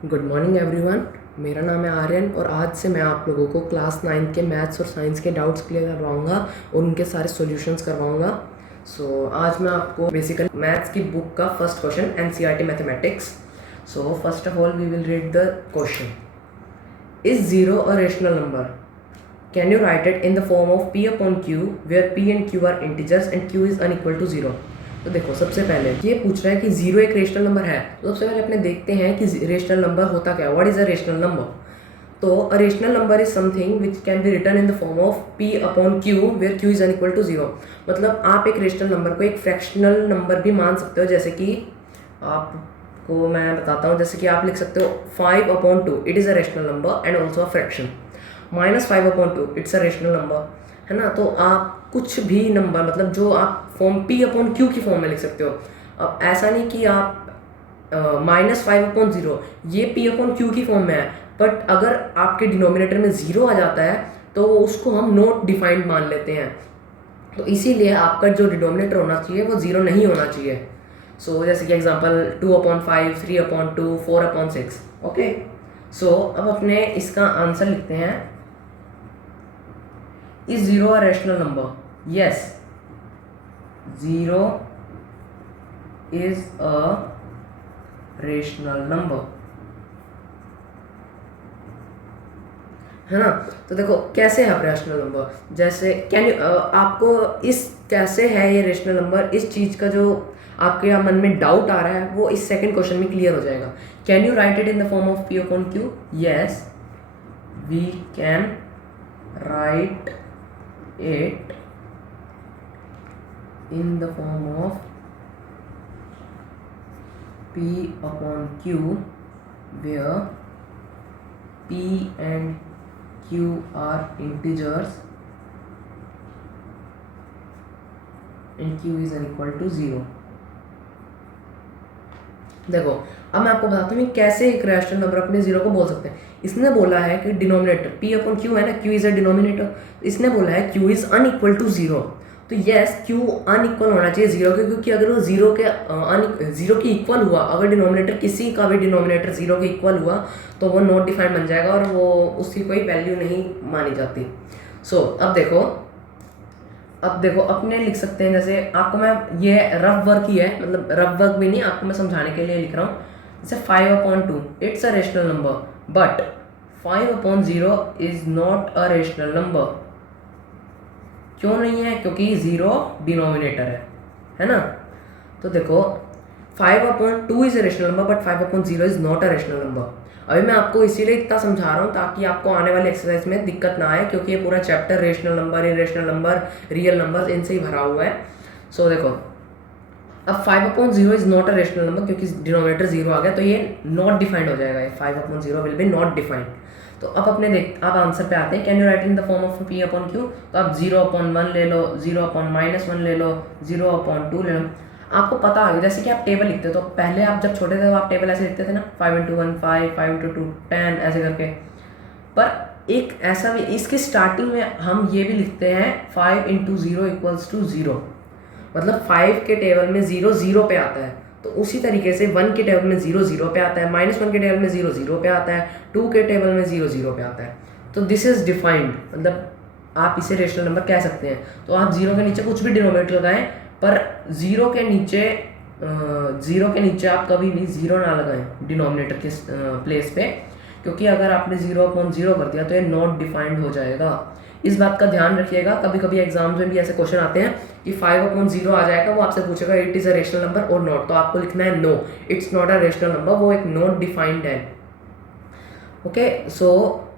Good morning everyone. मेरा नाम है आर्यन और आज से मैं आप लोगों को क्लास 9 के मैथ्स और साइंस के डाउट्स क्लियर करवाऊंगा और उनके सारे सॉल्यूशंस करवाऊंगा। आज मैं आपको बेसिकली मैथ्स की बुक का first question NCERT mathematics. First of all we will read the question. Is zero a rational number? Can you write it in the form of p upon q where p and q are integers and q is unequal to zero. तो देखो, सबसे पहले ये पूछ रहा है कि zero एक रेशनल नंबर है। तो सबसे पहले अपने देखते हैं कि रेशनल नंबर होता क्या है। What is a rational number? तो a rational number is something which can be written in the form of p upon q where q is unequal to zero. मतलब आप एक रेशनल नंबर को एक fractional number भी मान सकते हो। जैसे कि आपको मैं बताता हूँ, जैसे कि आप लिख सकते हो 5 upon 2 it is a rational number and also a fraction. -5 upon 2 it's a rational number, है ना। तो आप कुछ भी नंबर, मतलब जो आप फॉर्म p अपॉन q की फॉर्म में लिख सकते हो। अब ऐसा नहीं कि आप -5 अपॉन 0 ये p अपॉन q की फॉर्म में है, बट अगर आपके डिनोमिनेटर में 0 आ जाता है तो उसको हम नॉट डिफाइंड मान लेते हैं। तो इसीलिए आपका जो डिनोमिनेटर होना चाहिए वो 0 नहीं होना चाहिए। जैसे कि example 2 upon 5, 3 upon 2, 4 upon 6। Okay, अब अपने इसका आंसर लिखते हैं। Is zero a rational number? Yes, zero is a rational number, है ना। तो देखो कैसे है रेशनल नंबर। जैसे कैन यू आपको इस कैसे है ये रेशनल नंबर, इस चीज़ का जो आपके मन में डाउट आ रहा है वो इस सेकंड क्वेश्चन में क्लियर हो जाएगा। Can you write it in the form of p upon q? Yes, we can write it in the form of p upon q where p and q are integers and q is unequal to 0। देखो, अब मैं आपको बताता हूँ कैसे एक rational number अपने zero को बोल सकते हैं। इसने बोला है कि डिनोमिनेटर p अपॉन q है ना, q इज अ डिनोमिनेटर। इसने बोला है q is unequal to zero. तो यस, q अनइक्वल होना चाहिए जीरो के, क्योंकि अगर वो जीरो के इक्वल हुआ, अगर डिनोमिनेटर किसी का भी डिनोमिनेटर जीरो के इक्वल हुआ तो वो नॉट डिफाइंड बन जाएगा और वो उसकी कोई वैल्यू नहीं मानी जाती। अब देखो अपने लिख सकते हैं। जैसे आपको मैं ये रफ वर्क ही है, मतलब रफ वर्क भी नहीं, आपको मैं समझाने के लिए लिख रहा हूँ। जैसे 5 upon 2 it's a rational number, but 5 upon 0 is not a rational number. क्यों नहीं है? क्योंकि 0 डिनोमिनेटर है ना। तो देखो 5 upon 2 is a rational number but 5 upon 0 is not a rational number. अभी मैं आपको इसीलिए इतना समझा रहा हूँ ताकि आपको आने वाले एक्सरसाइज में दिक्कत ना आए, क्योंकि ये पूरा chapter rational number, irrational number, real number इनसे ही भरा हुआ है। देखो, अब 5 upon 0 is not a rational number क्योंकि डिनोमिनेटर 0 आ गया, तो ये नॉट डिफाइंड हो जाएगा। 5 upon 0 will be not defined. तो अब अपने अब आंसर पे आते हैं। Can you write in the form of p upon q? तो आप 0 अपॉन 1 ले लो, 0 अपॉन -1 ले लो, 0 अपॉन 2 ले लो। आपको पता होगा, जैसे कि आप टेबल लिखते हो तो पहले आप जब छोटे थे तो आप टेबल ऐसे लिखते थे ना, 5 इंटू 1 5, 5 इंटू 2 10 ऐसे करके। पर एक ऐसा भी, इसके स्टार्टिंग में हम ये भी लिखते हैं 5 इंटू 0 इक्वल्स टू 0। मतलब 5 के टेबल में 0 0 पे आता है, तो उसी तरीके से 1 के टेबल में 0 0 पे आता है, -1 के टेबल में 0 0 पे आता है, 2 के टेबल में 0 0 पे आता है। तो दिस इज डिफाइंड, मतलब आप इसे रेशनल नंबर कह सकते हैं। तो आप 0 के नीचे कुछ भी डिनोमिनेटर लगाएं, पर 0 के नीचे आप कभी भी 0 ना लगाएं डिनोमिनेटर के प्लेस पे, क्योंकि अगर आपने 0 अपॉन 0 कर दिया तो ये नॉट डिफाइंड हो जाएगा। इस बात का ध्यान रखिएगा। कभी कभी एग्जाम्स में भी ऐसे क्वेश्चन आते हैं कि 5 अपॉन 0 आ जाएगा, वो आपसे पूछेगा it is a rational number और नॉट, तो आपको लिखना है no, it's not a rational number, वो एक नॉट डिफाइंड है। Okay,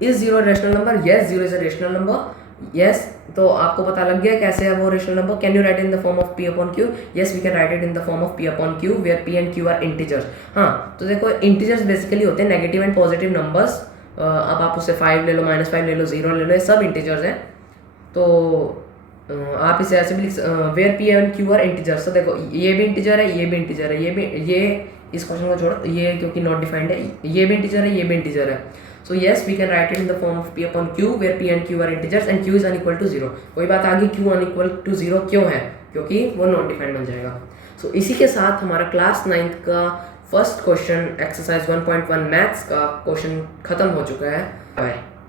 is 0 rational number? Yes, 0 is a rational number. Yes, तो आपको पता लग गया कैसे है वो rational number. Can you write in the form of p upon q? Yes, we can write it in the form of p upon q where p and q are integers. हाँ, तो देखो इंटीजर्स बेसिकली होते हैं negative and positive numbers. अब आप उससे 5 ले लो, -5 ले लो, 0 ले लो, ये सब इंटीजर्स हैं। तो आप इसे ऐसे भी लिख where p and q are integers. तो देखो ये भी इंटीजर है, ये भी इंटीजर है, ये इस क्वेश्चन को छोड़ो, ये क्योंकि नॉट डिफाइंड है, ये भी इंटीजर है, ये भी इंटीजर है। So yes, we can write it in the form of p upon q where p and q are integers and q is unequal to 0। कोई बात आ गई, q unequal to 0 क्यों है? क्योंकि वो नॉट डिफाइंड बन जाएगा। इसी के साथ हमारा क्लास 9th का फर्स्ट क्वेश्चन एक्सरसाइज 1.1 मैथ्स का क्वेश्चन खत्म हो चुका है। बाय।